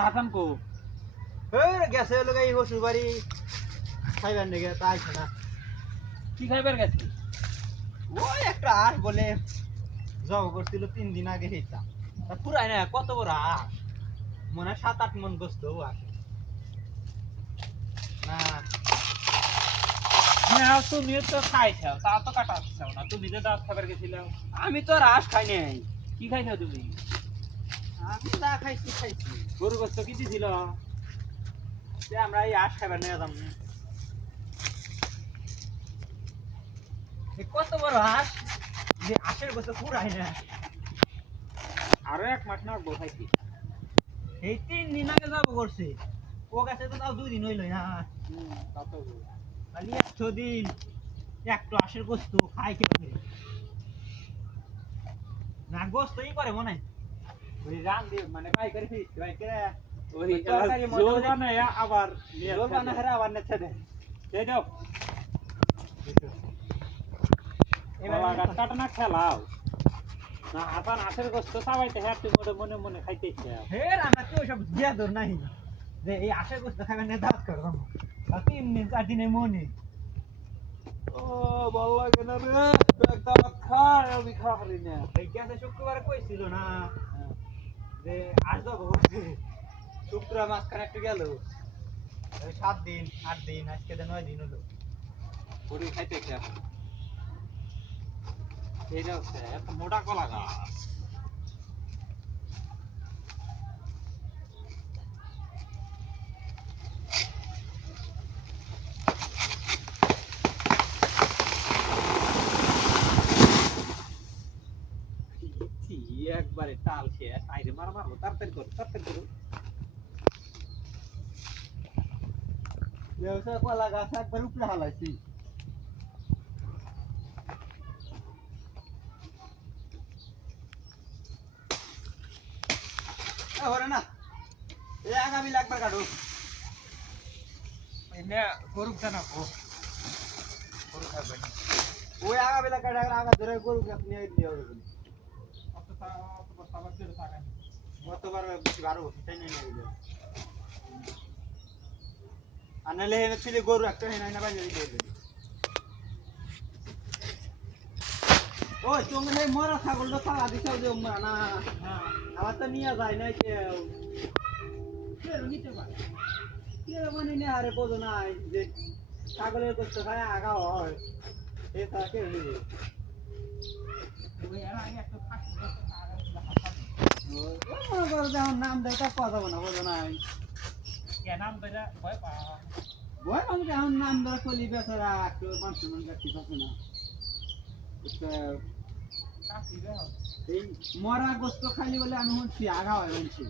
হাসান কো গেছে লোক এই শ্বশুর বাড়ি খাইবার নেগে তাই না কি খাইবার গেছে ওই একটা আস বলে জব করছিল 3 দিন আগে হিসাব পুরাই না কত বড় আস মনে হয় 7-8 মন গোস্ত আসে না হ্যাঁ তুমি তো খাইছাও তা তো কাটাচ্ছাও না তুমি যে দাঁত খাবার গেছিলাম আমি তো আর আস খাই নাই কি খাইছো তুমি আমি যা খাইছি খাইছি গরু গোস্ত কি দিছিল সে আমরা এই আস খাইবার নিয়ে যাম কত বড় আস যে আশের গোস্ত পুরাই না আরো 1 মাস না গো খাইছি এই 3 দিন আগে যাব করছে ও গাছে তো তাও 2 দিন হইল না কত খালি 100 দিন একটু আশের গোস্ত খাই কে না গোস্তই করে মনে হয় ওই রান দিয়ে মানে খাই করে ফিস ভাই কে ওই জোর বানায় আবার নিয়ে জোর বানা হারা আবার নেছে দে এই দাও এবার কাটা না খেলাও না হাসান আশের গোস্ত সবাইতে হ্যাঁ তুই মনে মনে খাইতে ইচ্ছা হে আমরা তো সব দিয়া দর নাই যে এই আশের গোস্ত খাবেন না দাঁত করব আর 3 দিন 4 দিনে মনে ও ভালো লাগে না রে একদম খাই আমি খাই না এই গেছে শুক্রবার কইছিল না যে আজ যাব করছে শুক্রবার মাঝখানে একটু গেল 7 দিন 8 দিন আজকে 9 দিন হলো পুরি খাইতে ইচ্ছা এই যাও এত মোটা কলা গাছ একবারে টাল শেষ আইরে মারবো তাড়াতাড়ি করো ব্যবসা কলা গাছ একবার উপরে হালাইছি ওরে না এই আগামী লাগবার কাটো এনে গরু জানা গরু খাবে ওই আগামী লাগবার আগা ধরে গরু নিয়ে দিয়ে হবে গতবার বেশি 12 বছর তাই নাই না আনালে ছিল গরু একটা হয় না বাইরে দিয়ে দেবে ওই তুমি এই মরা ছাগলটা ছাড়া দিছাও যে উমরা না আমার তো নিয়ে যায় না কেউ কেউ নিতে পারে কেউ মানে নিয়ে আরে বোঝো নাই যে ছাগলের গোস্ত খায় আগা হয় এ তা কেউ নিবে মনে করো যেমন নাম দেয় তা পাওয়া যাবো না বোঝো নাই নাম বেজা ভয় পা ভয় আমি যেমন নাম ধরে চলি বেচারা একটু মানুষ মন কাটতে পারছে না এই মরা গোস্ত খাইলে বলে আমি শুনছি আগা হয় বলছি